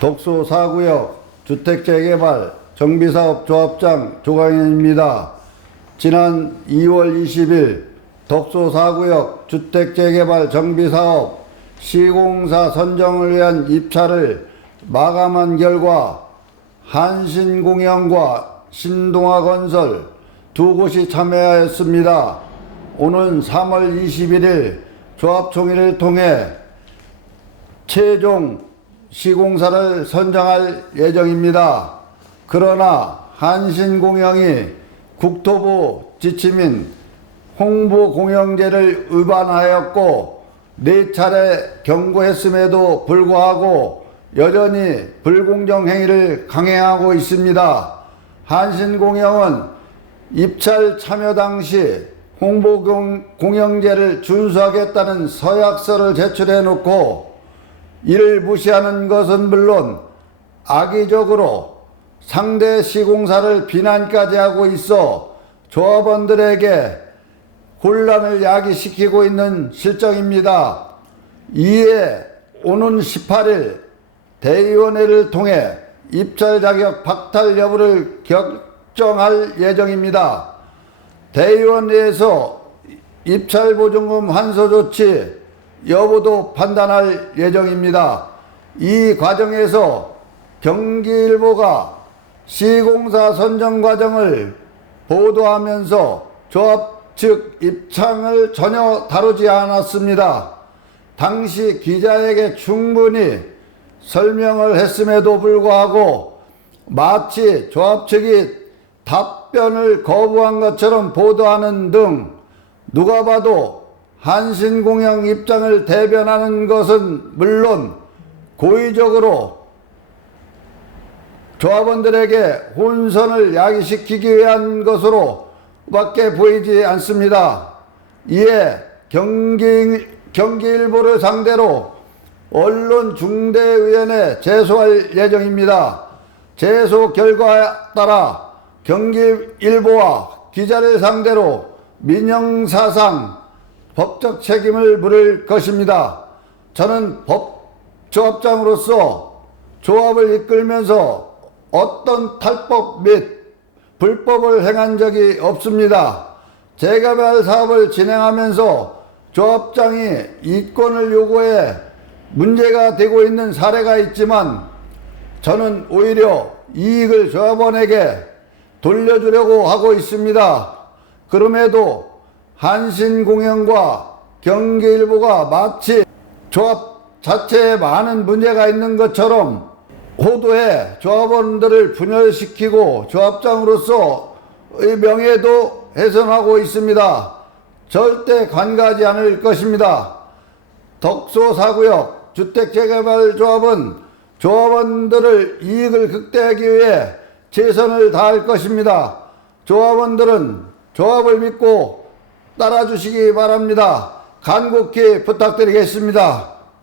독소 4구역 주택재개발 정비사업 조합장 조강현입니다. 지난 2월 20일 독소 4구역 주택재개발 정비사업 시공사 선정을 위한 입찰을 마감한 결과 한신공영과 신동아건설 두 곳이 참여하였습니다. 오는 3월 21일 조합총회를 통해 최종 시공사를 선정할 예정입니다. 그러나 한신공영이 국토부 지침인 홍보공영제를 위반하였고 네 차례 경고했음에도 불구하고 여전히 불공정 행위를 강행하고 있습니다. 한신공영은 입찰 참여 당시 홍보공영제를 준수하겠다는 서약서를 제출해 놓고 이를 무시하는 것은 물론 악의적으로 상대 시공사를 비난까지 하고 있어 조합원들에게 혼란을 야기시키고 있는 실정입니다. 이에 오는 18일 대의원회를 통해 입찰 자격 박탈 여부를 결정할 예정입니다. 대의원회에서 입찰 보증금 환수 조치 여부도 판단할 예정입니다. 이 과정에서 경기일보가 시공사 선정 과정을 보도하면서 조합 측 입장을 전혀 다루지 않았습니다. 당시 기자에게 충분히 설명을 했음에도 불구하고 마치 조합 측이 답변을 거부한 것처럼 보도하는 등 누가 봐도 한신공영 입장을 대변하는 것은 물론 고의적으로 조합원들에게 혼선을 야기시키기 위한 것으로 밖에 보이지 않습니다. 이에 경기, 경기일보를 상대로 언론 중대위원회 제소할 예정입니다. 제소 결과에 따라 경기일보와 기자를 상대로 민영사상 법적 책임을 물을 것입니다. 저는 법조합장으로서 조합을 이끌면서 어떤 탈법 및 불법을 행한 적이 없습니다. 재개발 사업을 진행하면서 조합장이 이권을 요구해 문제가 되고 있는 사례가 있지만 저는 오히려 이익을 조합원에게 돌려주려고 하고 있습니다. 그럼에도 한신공영과 경기일보가 마치 조합 자체에 많은 문제가 있는 것처럼 호도해 조합원들을 분열시키고 조합장으로서의 명예도 훼손하고 있습니다. 절대 관가하지 않을 것입니다. 덕소 사구역 주택재개발조합은 조합원들을 이익을 극대화하기 위해 최선을 다할 것입니다. 조합원들은 조합을 믿고 따라주시기 바랍니다. 간곡히 부탁드리겠습니다.